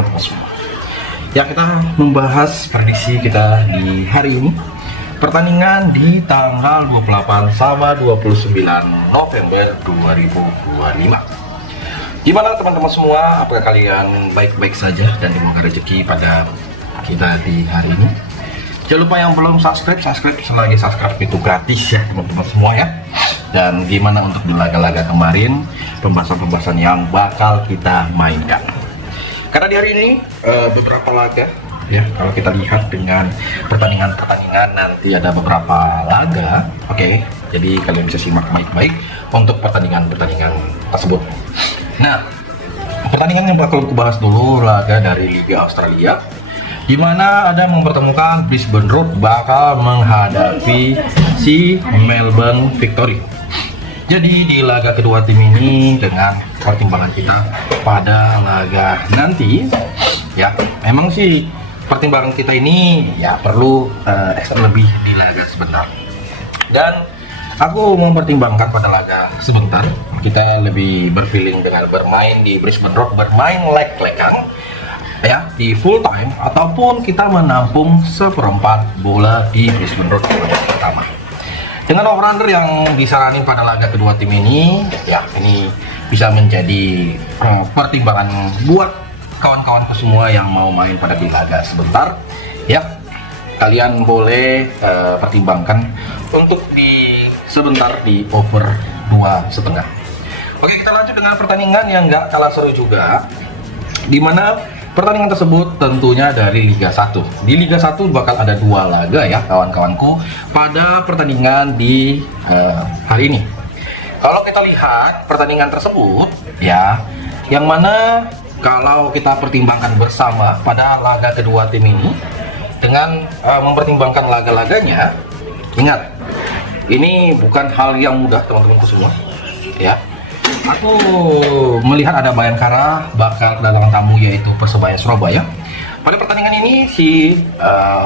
teman-teman semua. Ya, kita membahas prediksi kita di hari ini. Pertandingan di tanggal 28 sama 29 November 2025. Gimana teman-teman semua? Apakah kalian baik-baik saja dan diberikan rezeki pada kita di hari ini? Jangan lupa yang belum subscribe selagi subscribe itu gratis ya teman-teman semua ya. Dan gimana untuk di laga-laga kemarin, pembahasan-pembahasan yang bakal kita mainkan. Karena di hari ini beberapa laga ya, kalau kita lihat dengan pertandingan-pertandingan nanti ada beberapa laga. Oke, jadi kalian bisa simak baik-baik untuk pertandingan-pertandingan tersebut. Nah, pertandingan yang bakal aku bahas dulu laga dari Liga Australia, di mana ada mempertemukan Brisbane Roar bakal menghadapi si Melbourne Victory. Jadi di laga kedua tim ini dengan pertimbangan kita pada laga nanti ya, memang sih pertimbangan kita ini ya perlu extend lebih di laga sebentar. Dan aku mempertimbangkan pada laga sebentar kita lebih berfeeling dengan bermain di Brisbane Roar, bermain leg-legan ya di full time, ataupun kita menampung seperempat bola di Brisbane Roar pertama. Dengan over-under yang disaranin pada laga kedua tim ini, ya ini bisa menjadi pertimbangan buat kawan-kawan semua yang mau main pada di laga sebentar. Ya, kalian boleh pertimbangkan untuk di sebentar di over 2,5. Oke, kita lanjut dengan pertandingan yang nggak kalah seru juga, dimana pertandingan tersebut tentunya dari Liga 1. Di Liga 1 bakal ada dua laga ya kawan-kawanku pada pertandingan di hari ini. Kalau kita lihat pertandingan tersebut ya, yang mana kalau kita pertimbangkan bersama pada laga kedua tim ini dengan mempertimbangkan laga-laganya, ingat ini bukan hal yang mudah teman-temanku semua ya. Aku melihat ada Bayangkara bakal kedatangan tamu yaitu Persebaya Surabaya. Pada pertandingan ini si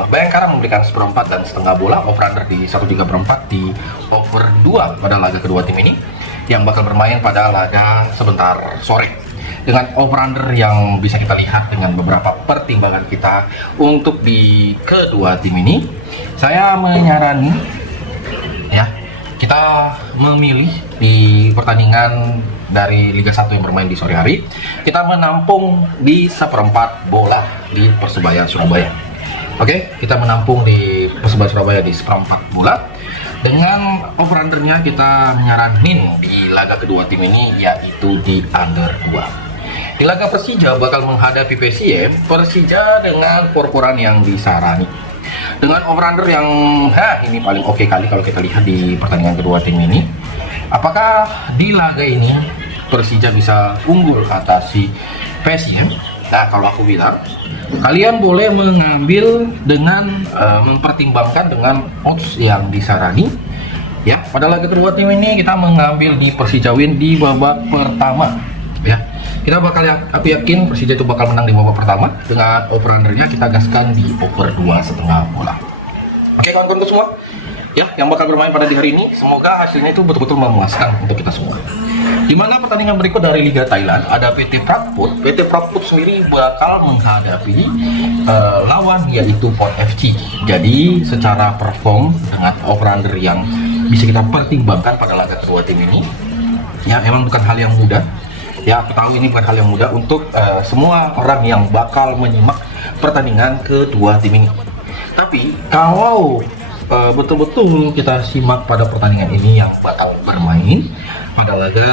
Bayangkara memberikan seperempat dan setengah bola, over-under di 1,34 di over 2 pada laga kedua tim ini yang bakal bermain pada laga sebentar sore. Dengan over-under yang bisa kita lihat dengan beberapa pertimbangan kita untuk di kedua tim ini, saya menyarankan ya kita memilih di pertandingan dari Liga 1 yang bermain di sore hari, kita menampung di seperempat bola di Persebaya Surabaya. Oke, kita menampung di Persebaya Surabaya di seperempat bola. Dengan over-undernya kita menyaranin di laga kedua tim ini yaitu di under 2. Di laga Persija bakal menghadapi PSM, Persija dengan skor-skoran yang disarani dengan over-under yang ini paling oke kali kalau kita lihat di pertandingan kedua tim ini. Apakah di laga ini Persija bisa unggul atas si PSM? Nah, kalau aku bilang kalian boleh mengambil dengan mempertimbangkan dengan odds yang disarani ya. Pada laga kedua tim ini kita mengambil di Persija win di babak pertama ya. Kita bakal aku yakin Persija itu bakal menang di babak pertama. Dengan over-undernya kita gaskan di over 2,5 bola. Oke kawan-kawanku semua ya, yang bakal bermain pada di hari ini, semoga hasilnya itu betul-betul memuaskan untuk kita semua. Dimana pertandingan berikut dari Liga Thailand ada PT Praput. PT Praput sendiri bakal menghadapi lawan yaitu Port FC. Jadi secara perform dengan over-under yang bisa kita pertimbangkan pada laga kedua tim ini ya, memang bukan hal yang mudah. Ya, aku tahu ini bukan hal yang mudah untuk semua orang yang bakal menyimak pertandingan kedua tim ini. Tapi kalau betul-betul kita simak pada pertandingan ini yang bakal bermain pada laga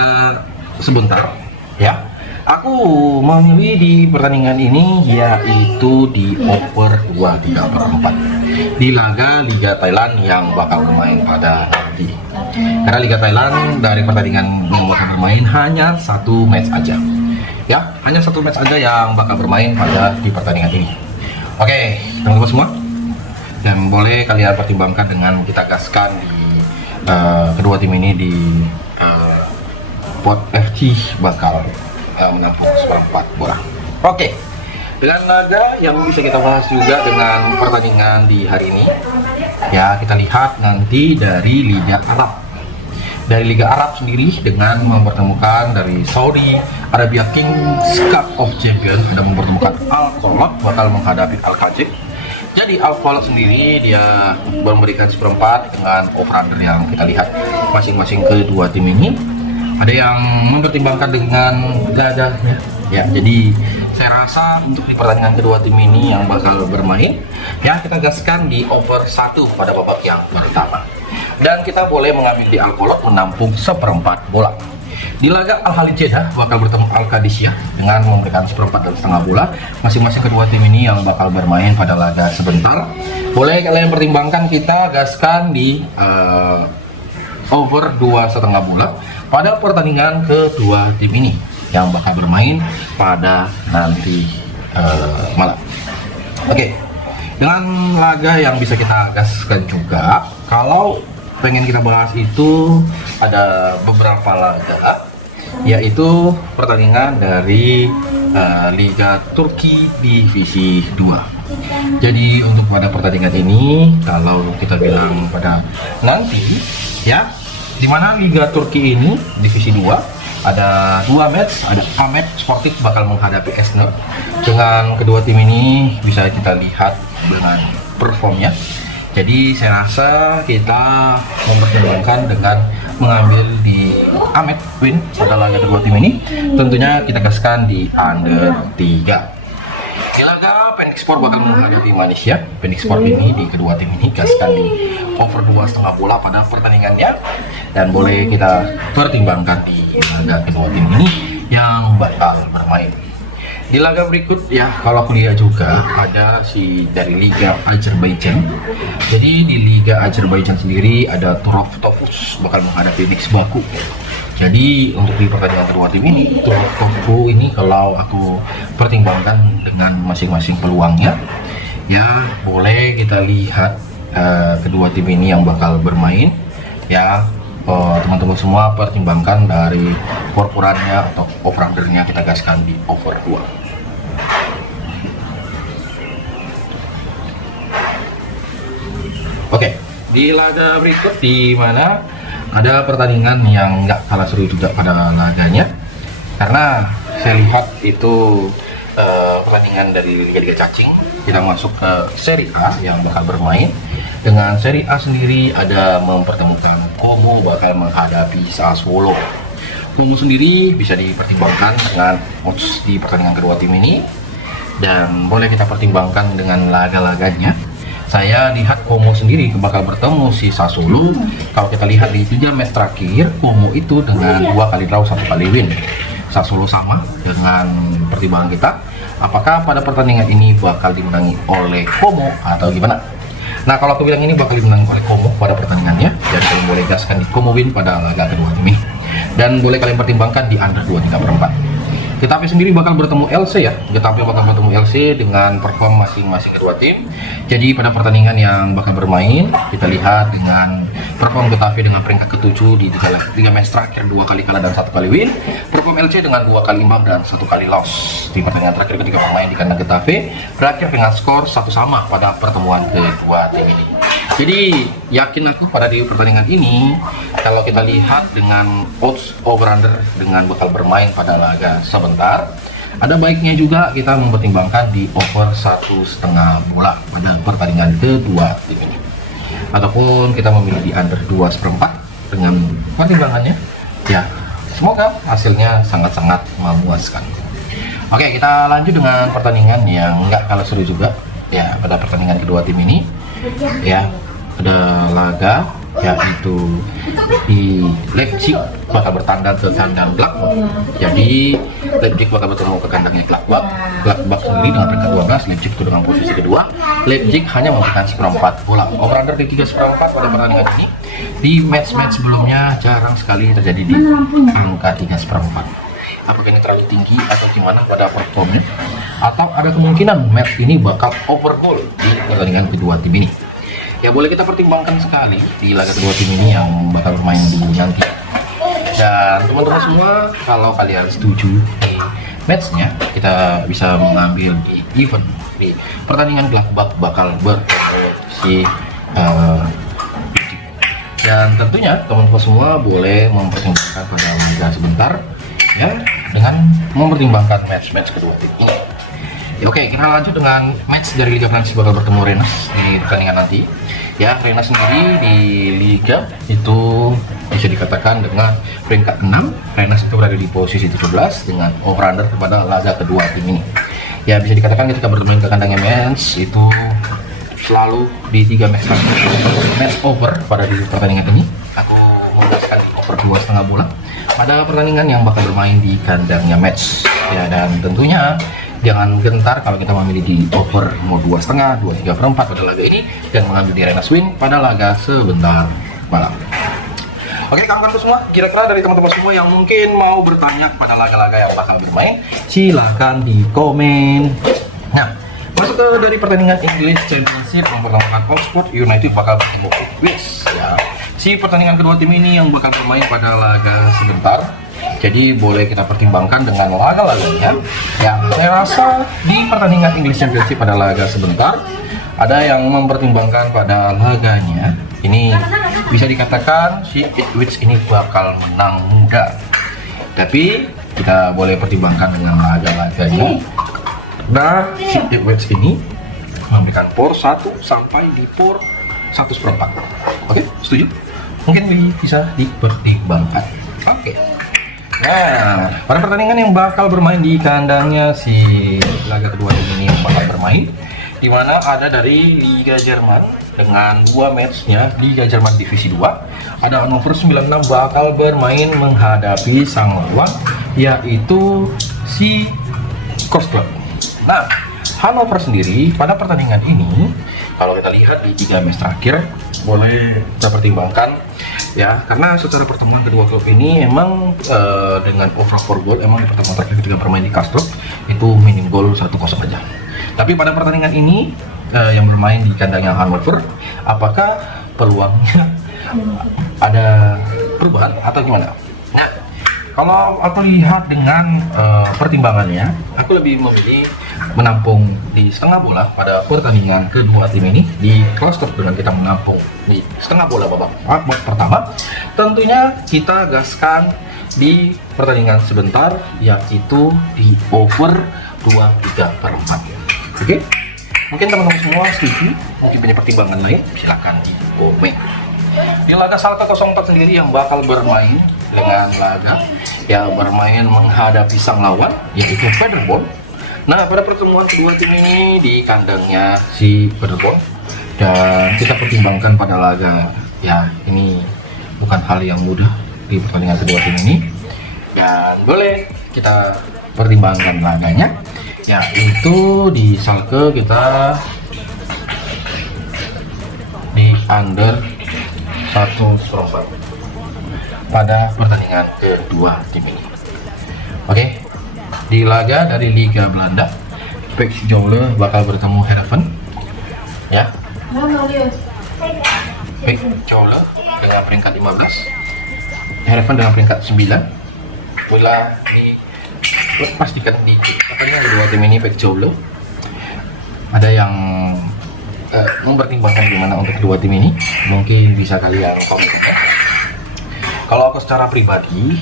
sebentar ya, aku memilih di pertandingan ini yaitu di over 2,34 di laga Liga Thailand yang bakal bermain pada nanti. Karena Liga Thailand dari pertandingan yang bakal bermain hanya satu match aja ya, hanya satu match aja yang bakal bermain pada di pertandingan ini. Oke teman-teman semua, dan boleh kalian pertimbangkan dengan kita gaskan di kedua tim ini di Port FC bakal menampung seperempat bola. Oke, dengan laga yang bisa kita bahas juga dengan pertandingan di hari ini ya, kita lihat nanti dari Liga Arab. dari Liga Arab sendiri dengan mempertemukan dari Saudi Arabia Kings Cup of Champions, ada mempertemukan Al-Kholot bakal menghadapi Al-Khajib. Jadi Al-Kholot sendiri dia memberikan seperempat dengan over-under yang kita lihat masing-masing kedua tim ini. Ada yang mempertimbangkan dengan gadahnya. Ya, jadi saya rasa untuk di pertandingan kedua tim ini yang bakal bermain, ya kita gaskan di over 1 pada babak yang pertama. Dan kita boleh mengambil di Al-Kholot menampung seperempat bola. Di laga Al-Khalid Jeddah bakal bertemu Al-Qadisiyah dengan memberikan seperempat dan setengah bola. Masing-masing kedua tim ini yang bakal bermain pada laga sebentar. Boleh kalian pertimbangkan, kita gaskan di over 2,5 bola pada pertandingan kedua tim ini yang bakal bermain pada nanti malam. Oke, dengan laga yang bisa kita gaskan juga, kalau pengen kita bahas itu ada beberapa laga, yaitu pertandingan dari Liga Turki Divisi 2. Jadi untuk pada pertandingan ini, kalau kita bilang pada nanti, ya, dimana Liga Turki ini Divisi 2 ada 2 match, ada Ahmet Sportif bakal menghadapi Esne. Dengan kedua tim ini bisa kita lihat dengan performnya. Jadi saya rasa kita mempertimbangkan dengan mengambil di Ahmet win pada laga kedua tim ini. Tentunya kita gaskan di under 3. Di laga Phoenix Sport bakal menghadapi Malaysia. Phoenix Sport ini di kedua tim ini gaskan di over 2,5 bola pada pertandingannya, dan boleh kita pertimbangkan di laga kedua tim ini yang bakal bermain. Di laga berikut, ya kalau aku lihat juga ada dari Liga Azerbaijan. Jadi di Liga Azerbaijan sendiri ada Turov Tofuş bakal menghadapi Nix Baku. Jadi untuk di pertandingan kedua tim ini, Turov Tofuş ini kalau aku pertimbangkan dengan masing-masing peluangnya, ya boleh kita lihat kedua tim ini yang bakal bermain, ya teman-teman semua pertimbangkan dari ukurannya atau over-undernya, kita gaskan di over 2. Oke, di laga berikut di mana ada pertandingan yang nggak kalah seru juga pada laganya, karena saya lihat itu pertandingan dari Liga Cacing. Kita masuk ke Serie A yang bakal bermain. Dengan Serie A sendiri ada mempertemukan Como bakal menghadapi Sassuolo. Como sendiri bisa dipertimbangkan dengan odds di pertandingan kedua tim ini, dan boleh kita pertimbangkan dengan laga-laganya. Saya lihat Como sendiri bakal bertemu si Sassuolo. Kalau kita lihat di 3 match terakhir, Como itu dengan 2 kali draw 1 kali win. Sassuolo sama dengan pertimbangan kita. Apakah pada pertandingan ini bakal dimenangi oleh Como atau gimana? Nah, kalau aku bilang ini bakal dimenangi oleh Como pada pertandingannya, dan kalian boleh gaskan di Como win pada laga kedua tim ini. Dan boleh kalian pertimbangkan di under 2,34. Getafe sendiri bakal bertemu LC ya. Getafe bakal bertemu LC dengan perform masing-masing kedua tim. Jadi pada pertandingan yang bakal bermain, kita lihat dengan perform Getafe dengan peringkat ke-7 di 3 match terakhir, 2 kali kalah dan 1 kali win. Perform LC dengan 2 kali imbang dan 1 kali loss di pertandingan terakhir ketika bermain di kandang Getafe, berakhir dengan skor 1-1 pada pertemuan kedua tim ini. Jadi yakin aku pada di pertandingan ini, kalau kita lihat dengan odds over-under dengan bakal bermain pada laga sebentar, ada baiknya juga kita mempertimbangkan di over 1,5 bola pada pertandingan kedua tim ini, ataupun kita memilih di under 2,4 dengan pertimbangannya. Ya, semoga hasilnya sangat-sangat memuaskan. Oke, kita lanjut dengan pertandingan yang nggak kalah seru juga ya pada pertandingan kedua tim ini. Ya, ada laga yaitu di Leipzig bakal bertandang ke kandang Gladbach. Jadi Leipzig bakal bertemu ke kandangnya Gladbach. Gladbach sendiri dengan peringkat 12, Leipzig itu dengan posisi kedua. Leipzig hanya memberikan seperempat bola. Over-under di 3,4 pada pertandingan ini. Di match-match sebelumnya jarang sekali terjadi di angka 3,4. Apakah ini terlalu tinggi atau gimana pada performnya? Atau ada kemungkinan match ini bakal over goal di pertandingan kedua tim ini? Ya boleh kita pertimbangkan sekali di laga kedua tim ini yang bakal bermain di nanti. Dan teman-teman semua, kalau kalian setuju matchnya, kita bisa mengambil di event di pertandingan Gladbach bakal bertemu si Dan tentunya teman-teman semua boleh mempertimbangkan pada liga sebentar ya, dengan mempertimbangkan match-match kedua tim ini. Ya, oke, kita lanjut dengan match dari Liga Prancis bakal bertemu Rennes di pertandingan nanti. Ya, Rennes sendiri di Liga itu bisa dikatakan dengan peringkat 6. Rennes itu berada di posisi 17 dengan over-under kepada laga kedua tim ini. Ya, bisa dikatakan ketika bermain ke kandangnya Mainz itu selalu di 3 match over pada di pertandingan ini. Aku menggaskan over 2,5 bola pada pertandingan yang bakal bermain di kandangnya Mainz. Ya, dan tentunya jangan gentar kalau kita memilih di over mau 2,5, 2,3/4 pada laga ini dan mengambil di Rennes win pada laga sebentar malam. Oke, kawan-kawan semua, kira-kira dari teman-teman semua yang mungkin mau bertanya pada laga-laga yang bakal bermain, silakan di komen. Nah, masuk ke dari pertandingan English Championship yang pertama Oxford United bakal bertemu Ipswich ya. Si pertandingan kedua tim ini yang bakal bermain pada laga sebentar. Jadi boleh kita pertimbangkan dengan laga-laganya. Ya, saya rasa di pertandingan English Championship pada laga sebentar ada yang mempertimbangkan pada laganya. Ini bisa dikatakan si Ipswich ini bakal menang mudah. Tapi kita boleh pertimbangkan dengan laga-laganya. Nah, si Ipswich ini memberikan POR 1 sampai di POR 1/4. Oke, setuju? Mungkin bisa dipertimbangkan. Oke. Nah, pada pertandingan yang bakal bermain di kandangnya si laga kedua ini yang bakal bermain, di mana ada dari Liga Jerman dengan 2 matchnya Liga Jerman Divisi 2. Ada Hannover 96 bakal bermain menghadapi sang lawan yaitu si Coast Club. Nah, Hannover sendiri pada pertandingan ini kalau kita lihat di 3 match terakhir boleh kita pertimbangkan ya, karena secara pertemuan kedua klub ini emang dengan over 4 gol emang di pertemuan terakhir ketika bermain di Kastrup itu minim gol 1-0 aja. Tapi pada pertandingan ini yang bermain di kandangnya Hannover, apakah peluangnya ada perubahan atau gimana? Nah, kalau aku lihat dengan pertimbangannya, aku lebih memilih menampung di setengah bola pada pertandingan kedua tim ini di cluster dengan kita menampung di setengah bola babak pertama. Tentunya kita gaskan di pertandingan sebentar yaitu di over 2/3/4. Oke? Mungkin teman-teman semua setuju, mungkin punya pertimbangan lain, silahkan di komen. Di laga Schalke 04 sendiri yang bakal bermain dengan laga yang bermain menghadapi sang lawan yaitu Paderborn. Nah, pada pertemuan kedua tim ini di kandangnya si Paderborn dan kita pertimbangkan pada laga ya, ini bukan hal yang mudah di pertandingan kedua tim ini dan boleh kita pertimbangkan laganya yaitu di Schalke kita di under 1/4 pada pertandingan kedua tim ini. Oke, di laga dari Liga Belanda, PEC Zwolle bakal bertemu Heerenveen ya. PEC Zwolle dengan peringkat 15, Heerenveen dengan peringkat 9. Bila dipastikan di pertandingan kedua tim ini PEC Zwolle, ada yang mempertimbangkan gimana untuk kedua tim ini, mungkin bisa kalian komentar. Kalau aku secara pribadi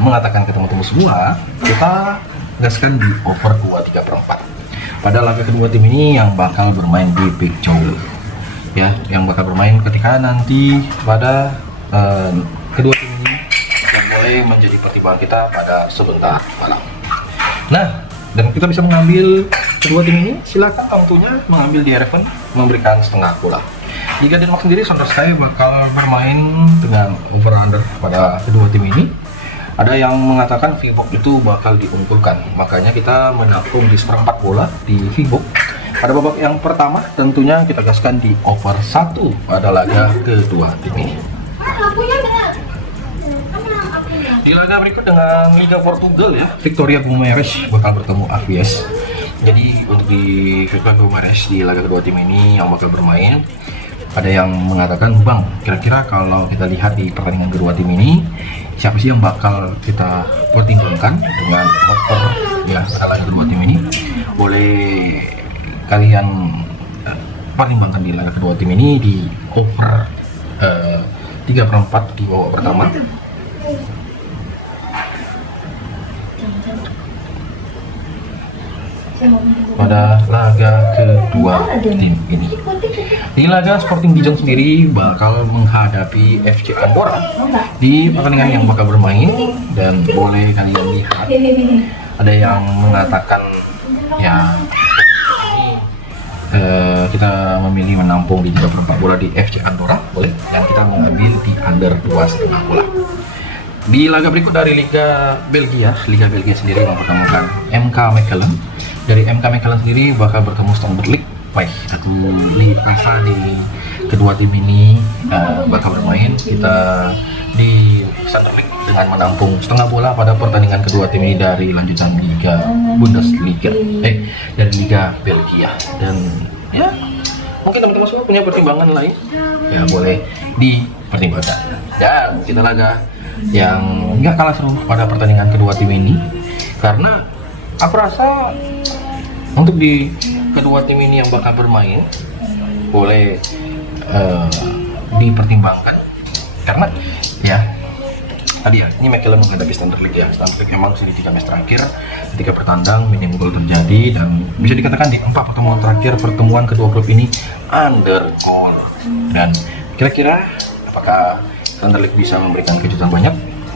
mengatakan ke teman-teman semua, kita gaskan di over 2/3/4 pada laga kedua tim ini yang bakal bermain di PEC Zwolle ya, yang bakal bermain ketika nanti pada kedua tim ini yang mulai menjadi pertimbangan kita pada sebentar malam. Nah, dan kita bisa mengambil kedua tim ini, silakan tentunya mengambil di Heerenveen memberikan setengah bola. Liga Denmark sendiri Sonderskay bakal bermain dengan over under pada kedua tim ini. Ada yang mengatakan Viborg itu bakal diunggulkan, makanya kita menampung di 1/4 bola di Viborg. Pada babak yang pertama tentunya kita gaskan di over 1 pada laga kedua tim ini. Di laga berikut dengan Liga Portugal ya, Victoria Guimarães bakal bertemu AVS. Jadi untuk di Victoria Guimarães di laga kedua tim ini yang bakal bermain, ada yang mengatakan, Bang, kira-kira kalau kita lihat di pertandingan kedua tim ini, siapa sih yang bakal kita pertimbangkan dengan over ya pada laga kedua tim ini? Boleh kalian pertimbangkan di laga kedua tim ini di over 3/4 di babak pertama. Pada laga kedua tim ini, di laga Sporting Dijon sendiri bakal menghadapi FC Andorra di pertandingan yang bakal bermain. Dan boleh kalian lihat, ada yang mengatakan ya ini kita memilih menampung di 3/4 bola di FC Andorra, boleh, dan kita mengambil di under 2,5 bola. Di laga berikut dari Liga Belgia sendiri mempertemukan MK Mechelen. Dari MK Mechelen sendiri bakal bertemu Standard Liège. Baik, satu fase di kedua tim ini bakal bermain. Kita di Standard Liège dengan menampung setengah bola pada pertandingan kedua tim ini dari lanjutan Liga Bundesliga, dari Liga Belgia. Dan ya, mungkin teman-teman semua punya pertimbangan lain, ya boleh dipertimbangkan. Dan kita laga yang nggak kalah seru pada pertandingan kedua tim ini, karena aku rasa untuk di kedua tim ini yang bakal bermain boleh dipertimbangkan, karena ya tadi ya, ini Mechelen menghadapi Standard Liège ya. Standard Liège memang sudah di 3 match terakhir, ketika bertandang minim gol terjadi, dan bisa dikatakan di 4 pertemuan terakhir pertemuan kedua klub ini under gol. Dan kira-kira apakah Standard Liège bisa memberikan kejutan banyak?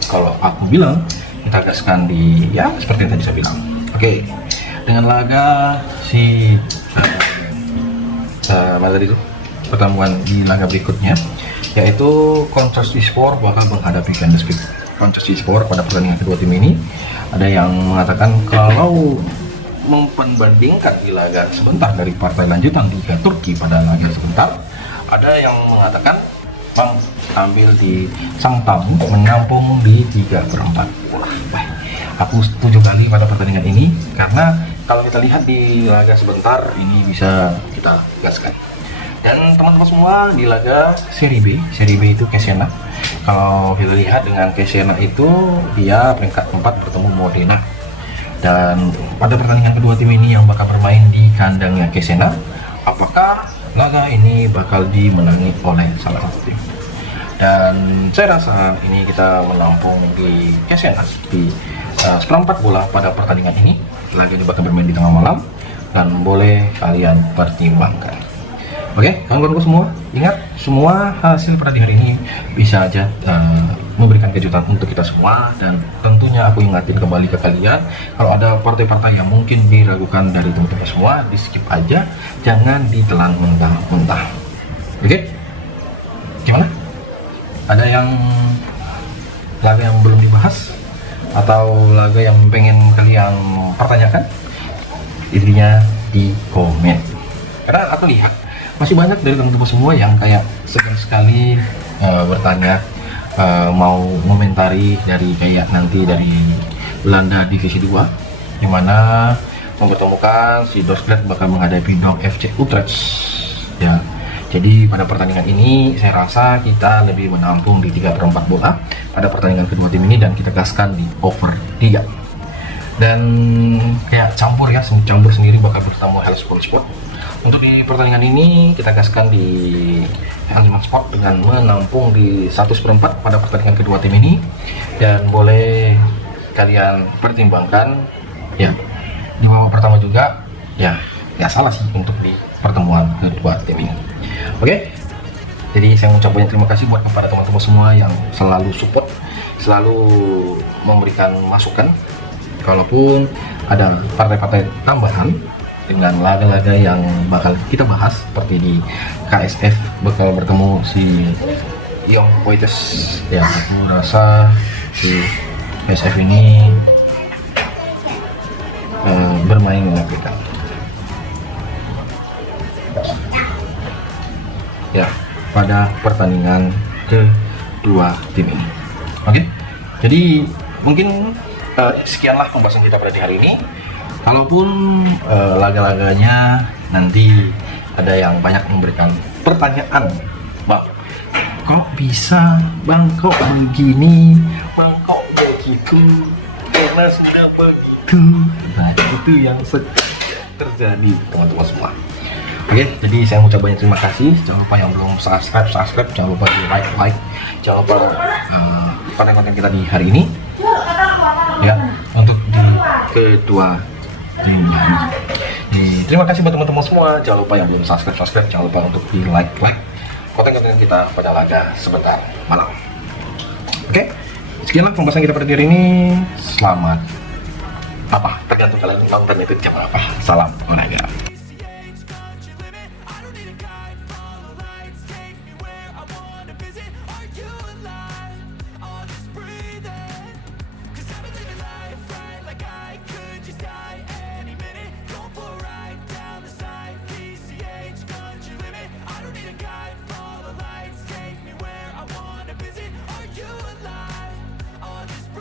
Kalau aku bilang, kita gaskan di ya seperti yang tadi saya bilang. Oke, dengan laga mana tadi itu pertemuan di laga berikutnya, yaitu Kontraslispor bakal menghadapi Venezia. Kontraslispor pada pertandingan kedua tim ini, ada yang mengatakan kalau membandingkan di laga sebentar dari partai lanjutan Liga Turki pada laga sebentar, ada yang mengatakan ambil di sang tamu menampung di 3/4 bola. Aku setuju kali pada pertandingan ini, karena kalau kita lihat di laga sebentar ini bisa kita gaskan. Dan teman-teman semua, di laga Serie B itu Cesena. Kalau kita lihat dengan Cesena itu dia peringkat 4 bertemu Modena. Dan pada pertandingan kedua tim ini yang bakal bermain di kandangnya Cesena, apakah laga ini bakal dimenangi oleh salah satu tim? Dan saya rasa ini kita menampung di Cesena di 1/4 bola pada pertandingan ini. Laga ini bakal bermain di tengah malam, dan boleh kalian pertimbangkan. Oke, kawan-kawanku semua, ingat semua hasil pada hari ini bisa aja memberikan kejutan untuk kita semua. Dan tentunya aku ingatin kembali ke kalian, kalau ada partai-partai yang mungkin diragukan dari teman-teman semua, di skip aja, jangan ditelan mentah-mentah. Oke, gimana? Ada yang laga yang belum dibahas atau laga yang pengen kalian pertanyakan? Intinya di komen, karena aku lihat masih banyak dari teman-teman semua yang kayak segan sekali bertanya, mau komentari dari kayak nanti dari Belanda Divisi 2, dimana mempertemukan si Dordrecht bakal menghadapi Dong FC Utrecht ya. Jadi pada pertandingan ini saya rasa kita lebih menampung di 3/4 bola pada pertandingan kedua tim ini, dan kita gaskan di over 3. Dan kayak campur sendiri bakal bertemu Helspol Sport. Untuk di pertandingan ini kita gaskan di Helspol Sport dengan menampung di 1/4 pada pertandingan kedua tim ini, dan boleh kalian pertimbangkan ya. Di babak pertama juga ya, nggak salah sih untuk di pertemuan kedua tim ini. Oke, jadi saya mengucapkan terima kasih buat kepada teman-teman semua yang selalu support, selalu memberikan masukan. Kalaupun ada partai-partai tambahan dengan laga-laga yang bakal kita bahas, seperti di KSF bakal bertemu si Young Boys ya, aku rasa si KSF ini bermain mengerikan ya pada pertandingan kedua tim ini. Oke, jadi mungkin sekianlah pembahasan kita pada hari ini. Kalaupun laga-laganya nanti ada yang banyak memberikan pertanyaan, Bang, kok bisa, Bang, kok begini, Bang, kok begitu, karena sudah begitu. Nah, itu yang terjadi teman-teman semua. Oke, jadi saya mau ucap banyak terima kasih. Jangan lupa yang belum subscribe, jangan lupa di like, jangan lupa konten-konten kita di hari ini. Ya, untuk di kedua ini. Terima kasih buat teman-teman semua. Jangan lupa yang belum subscribe, jangan lupa untuk di like konten-konten kita pada laga sebentar malam. Oke, sekianlah pembahasan kita pada hari ini. Selamat tergantung kalian nonton itu jam apa. Salam olahraga.